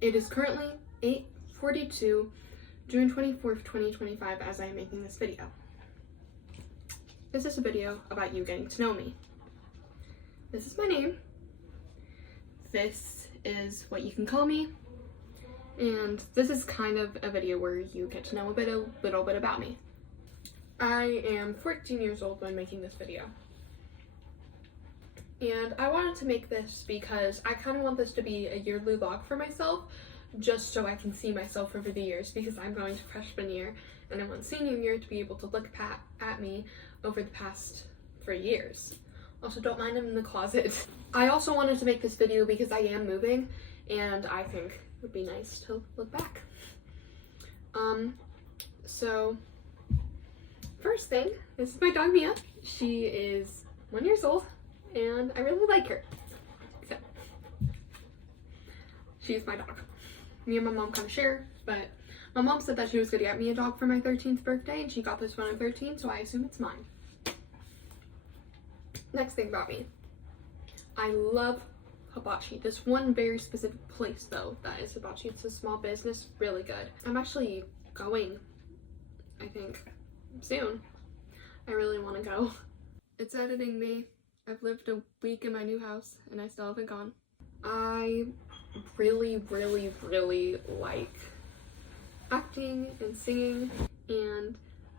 It is currently 8:42, June 24th, 2025, as I am making this video. This is a video about you getting to know me. This is my name. This is what you can call me. And this is kind of a video where you get to know a little bit about me. I am 14 years old when making this video. And I wanted to make this because I kind of want this to be a yearly vlog for myself, just so I can see myself over the years, because I'm going to freshman year and I want senior year to be able to look at me over the past 3 years. Also, don't mind them in the closet. I also wanted to make this video because I am moving and I think it would be nice to look back. So first thing, this is my dog Mia. She is 1 year old and I really like her. So she's my dog. Me and my mom kind of share, but my mom said that she was gonna get me a dog for my 13th birthday and she got this when I'm 13, so I assume it's mine. Next thing about me, I love hibachi. This one very specific place though, that is hibachi. It's a small business, really good. I'm actually going, I think, soon. I really want to go. It's editing me. I've lived a week in my new house and I still haven't gone. I really like acting and singing, and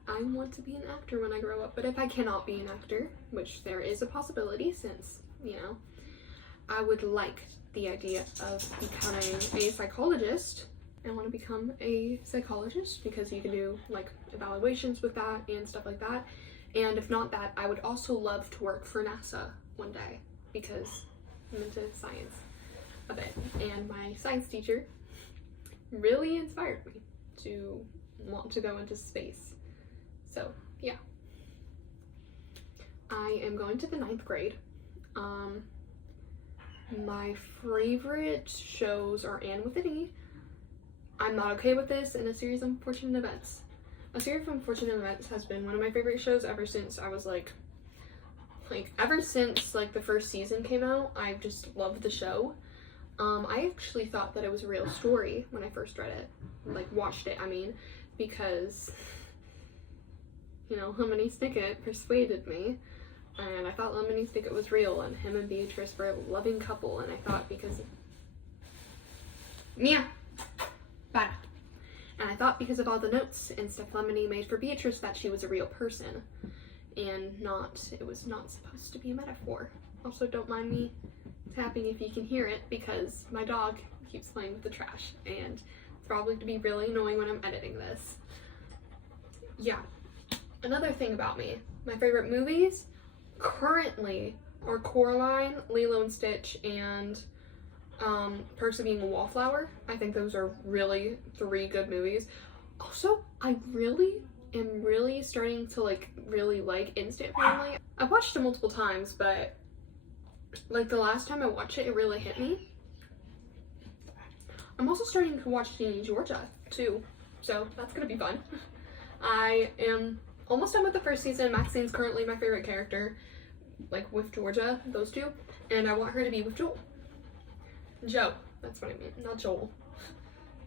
I want to be an actor when I grow up. But if I cannot be an actor, which there is a possibility since, you know, I would like the idea of becoming a psychologist. I want to become a psychologist because you can do like evaluations with that and stuff like that. And if not that, I would also love to work for NASA one day because I'm into science a bit. And my science teacher really inspired me to want to go into space. So yeah. I am going to the 9th grade. My favorite shows are Anne with an E. I'm not okay with this, and A Series of Unfortunate Events. A Series of Unfortunate Events has been one of my favorite shows ever since I was ever since the first season came out. I've just loved the show. I actually thought that it was a real story when I first read it, watched it, I mean, because, you know, Lemony Snicket persuaded me, and I thought Lemony Snicket was real, and him and Beatrice were a loving couple, and I thought because Mia, bad. And I thought because of all the notes and stuff Lemony made for Beatrice that she was a real person, and it was not supposed to be a metaphor. Also, don't mind me tapping if you can hear it, because my dog keeps playing with the trash, and it's probably to be really annoying when I'm editing this. Yeah. Another thing about me, my favorite movies currently are Coraline, Lilo and Stitch, and Perks of Being a Wallflower. I think those are really 3 good movies. Also, I am really starting to really like Instant Family. I've watched it multiple times, but the last time I watched it, it really hit me. I'm also starting to watch Ginny Georgia too, so that's gonna be fun. I am almost done with the first season. Maxine's currently my favorite character, with Georgia, those two, and I want her to be with Joel. Joe, that's what I mean, not Joel.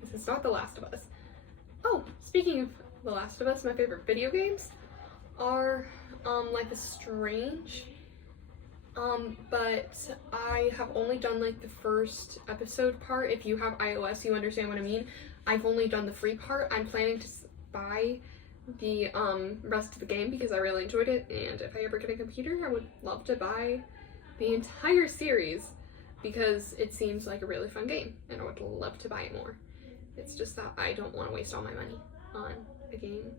This is not The Last of Us. Oh, speaking of The Last of Us, my favorite video games are Life is Strange. But I have only done the first episode part. If you have iOS, you understand what I mean. I've only done the free part. I'm planning to buy the rest of the game because I really enjoyed it, and if I ever get a computer, I would love to buy the entire series because it seems like a really fun game and I would love to buy it more. It's just that I don't want to waste all my money on a game.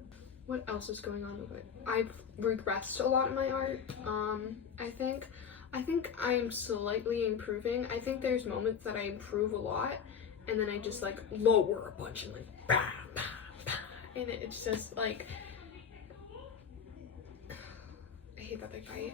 What else is going on with it? I've regressed a lot in my art. I think I'm slightly improving. I think there's moments that I improve a lot and then I just lower a bunch and bah, bah, bah, and it's just I hate that big fight.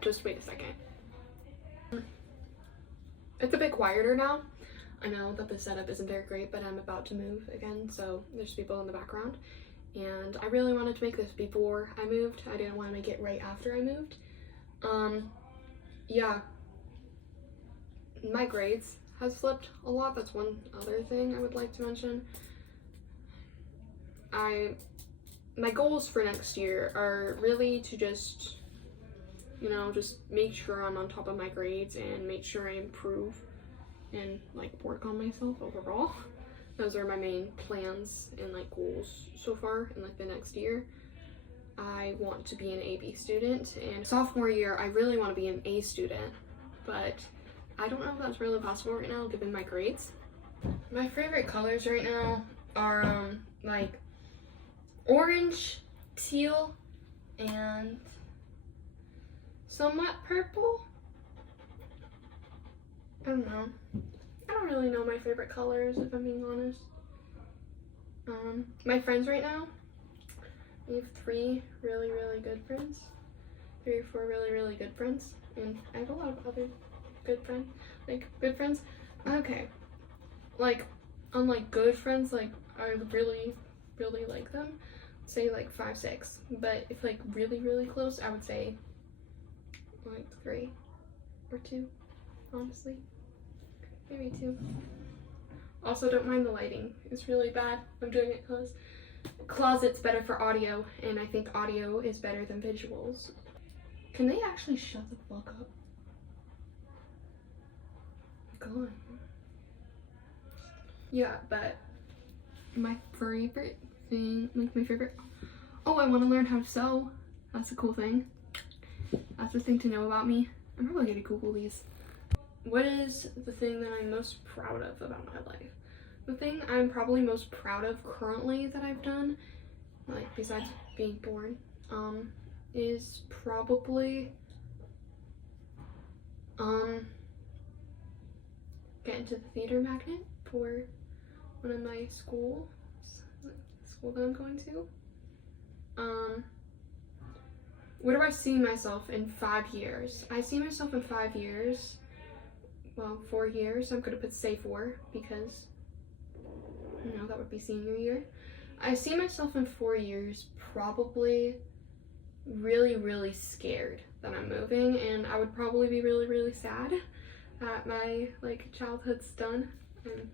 Just wait a second. It's a bit quieter now. I know that the setup isn't very great, but I'm about to move again, so there's people in the background. And I really wanted to make this before I moved. I didn't want to make it right after I moved. Yeah. My grades has flipped a lot. That's one other thing I would like to mention. My goals for next year are really to just, you know, just make sure I'm on top of my grades and make sure I improve and like work on myself overall. Those are my main plans and like goals so far in like the next year. I want to be an AB student, and sophomore year I really want to be an A student, but I don't know if that's really possible right now given my grades. My favorite colors right now are like orange, teal, and somewhat purple. I don't know. I don't really know my favorite colors, if I'm being honest. My friends right now, we have 3 really, really good friends. 3 or 4 really, really good friends. And I have a lot of other good friends. Okay. Like, unlike good friends, like, I really, really like them. Say like 5, 6. But if like really, really close, I would say like 3 or 2, honestly. Maybe 2. Also, don't mind the lighting. It's really bad. I'm doing it because closet's better for audio, and I think audio is better than visuals. Can they actually shut the fuck up? God. Yeah, but my favorite thing, like my favorite, oh, I want to learn how to sew. That's a cool thing. That's a thing to know about me. I'm probably gonna Google these. What is the thing that I'm most proud of about my life? The thing I'm probably most proud of currently that I've done, like besides being born, is probably get into the theater magnet for one of my school that I'm going to. Where do I see myself in 5 years? I see myself in 5 years. Well, 4 years. I'm gonna say 4 because, you know, that would be senior year. I see myself in 4 years probably really, really scared that I'm moving, and I would probably be really, really sad that my like childhood's done. And,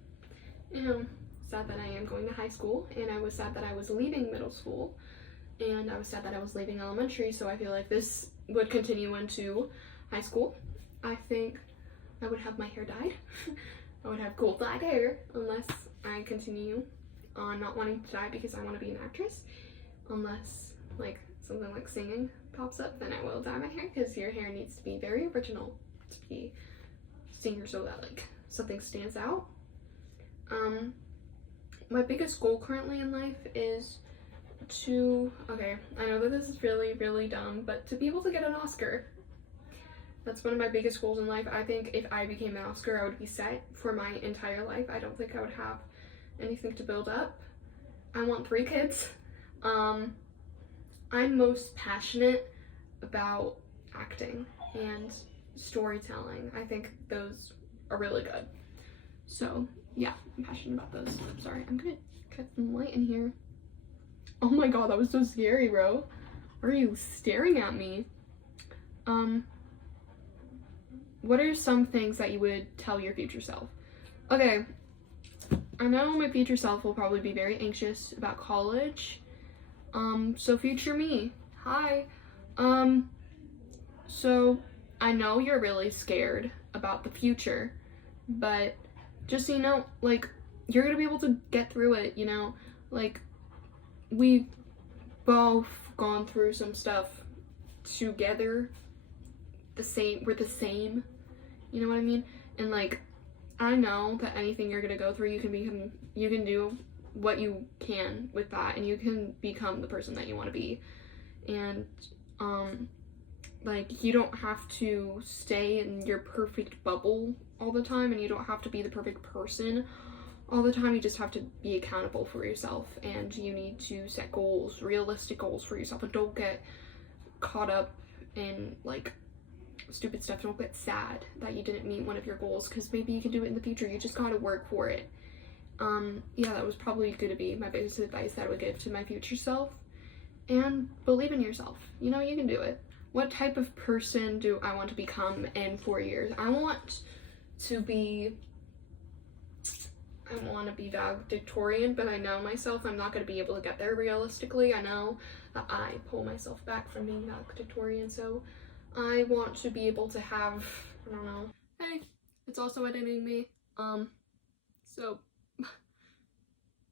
you know, sad that I am going to high school, and I was sad that I was leaving middle school, and I was sad that I was leaving elementary, so I feel like this would continue into high school. I think I would have my hair dyed. I would have gold dyed hair unless I continue on not wanting to dye because I want to be an actress. Unless like something like singing pops up, then I will dye my hair because your hair needs to be very original to be a singer so that like something stands out. My biggest goal currently in life is to, okay, I know that this is really, really dumb, but to be able to get an Oscar. That's one of my biggest goals in life. I think if I became an Oscar, I would be set for my entire life. I don't think I would have anything to build up. I want 3 kids. I'm most passionate about acting and storytelling. I think those are really good. So yeah, I'm passionate about those. Sorry, I'm gonna cut some light in here. Oh my god, that was so scary, bro. Why are you staring at me? What are some things that you would tell your future self? Okay, I know my future self will probably be very anxious about college. So future me, hi. So I know you're really scared about the future, but just so you know, like, you're gonna be able to get through it, you know? Like, we've both gone through some stuff together. We're the same. You know what I mean? And like, I know that anything you're gonna go through, you can do what you can with that, and you can become the person that you want to be. And like, you don't have to stay in your perfect bubble all the time, and you don't have to be the perfect person all the time. You just have to be accountable for yourself, and you need to set goals, realistic goals for yourself, and don't get caught up in like stupid stuff. Don't get sad that you didn't meet one of your goals, because maybe you can do it in the future. You just gotta work for it. Yeah, that was probably gonna be my biggest advice that I would give to my future self. And believe in yourself. You know, you can do it. What type of person do I want to become in 4 years? I want to be valedictorian, but I know myself, I'm not going to be able to get there realistically. I know that I pull myself back from being valedictorian, so I want to be able to have, I don't know. Hey, it's also editing me. So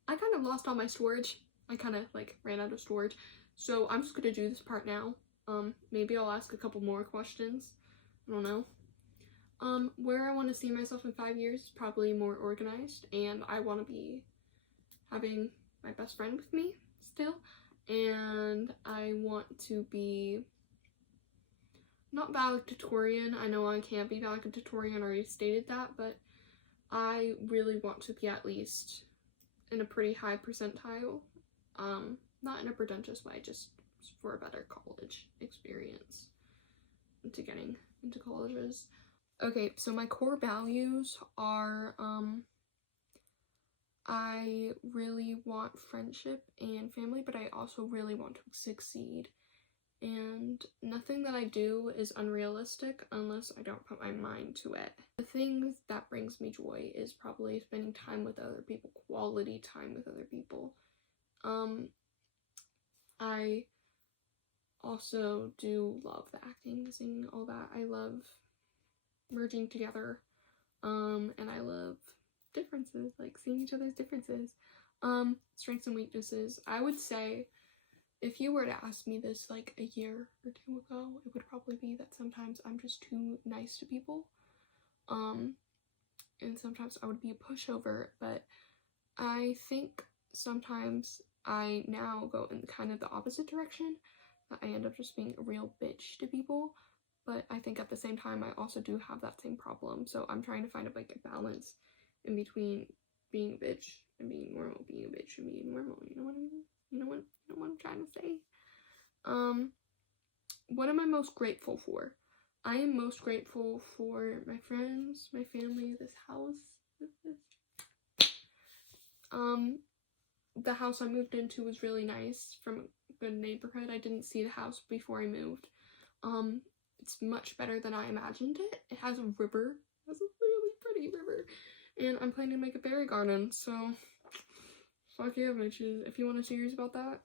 I kind of lost all my storage. I kind of like ran out of storage. So I'm just gonna do this part now. Maybe I'll ask a couple more questions. I don't know. Where I want to see myself in 5 years, probably more organized, and I want to be having my best friend with me still, and I want to be not valedictorian. I know I can't be valedictorian, I already stated that, but I really want to be at least in a pretty high percentile, not in a pretentious way, just for a better college experience into getting into colleges. Okay, so my core values are, I really want friendship and family, but I also really want to succeed. And nothing that I do is unrealistic unless I don't put my mind to it. The thing that brings me joy is probably spending time with other people, quality time with other people. I also do love the acting, singing, all that. I love merging together, and I love differences, like seeing each other's differences. Strengths and weaknesses. I would say, if you were to ask me this like a year or two ago, it would probably be that sometimes I'm just too nice to people. And sometimes I would be a pushover, but I think sometimes I now go in kind of the opposite direction, that I end up just being a real bitch to people. But I think at the same time, I also do have that same problem. So I'm trying to find a balance in between being a bitch and being normal, being a bitch and being normal. You know what I mean? You know what I'm trying to say? What am I most grateful for? I am most grateful for my friends, my family, this house. The house I moved into was really nice, from a good neighborhood. I didn't see the house before I moved. It's much better than I imagined it. It has a river. It has a really pretty river. And I'm planning to make a berry garden, so fuck yeah, bitches. If you want a series about that.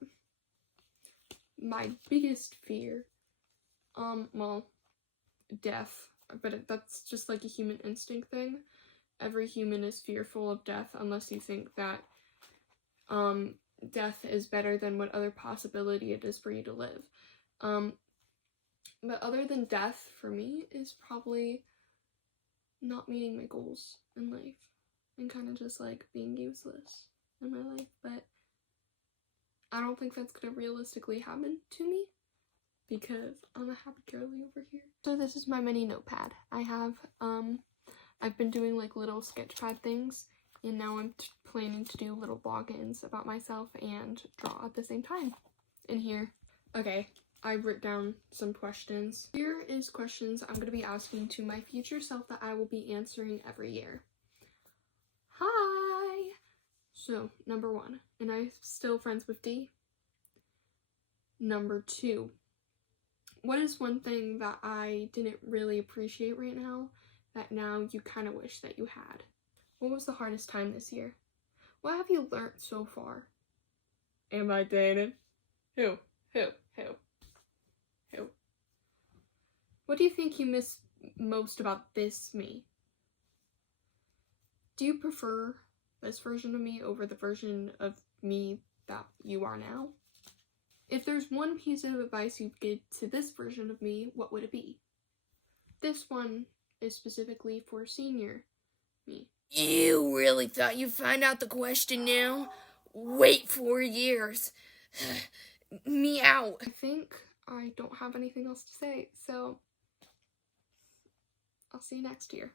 My biggest fear, well, death. But that's just like a human instinct thing. Every human is fearful of death unless you think that, death is better than what other possibility it is for you to live. But other than death, for me, is probably not meeting my goals in life and kind of just like being useless in my life. But I don't think that's gonna realistically happen to me because I'm a happy girly over here. So this is my mini notepad. I have, I've been doing like little sketchpad things, and now I'm planning to do little logins about myself and draw at the same time in here. Okay. I wrote down some questions. Here is questions I'm going to be asking to my future self that I will be answering every year. Hi! So, number 1, am I still friends with D? Number 2, what is one thing that I didn't really appreciate right now that now you kind of wish that you had? What was the hardest time this year? What have you learned so far? Am I dating? Who? What do you think you miss most about this me? Do you prefer this version of me over the version of me that you are now? If there's one piece of advice you'd give to this version of me, what would it be? This one is specifically for senior me. You really thought you'd find out the question now? Wait 4 years. Meow. I think I don't have anything else to say, so I'll see you next year.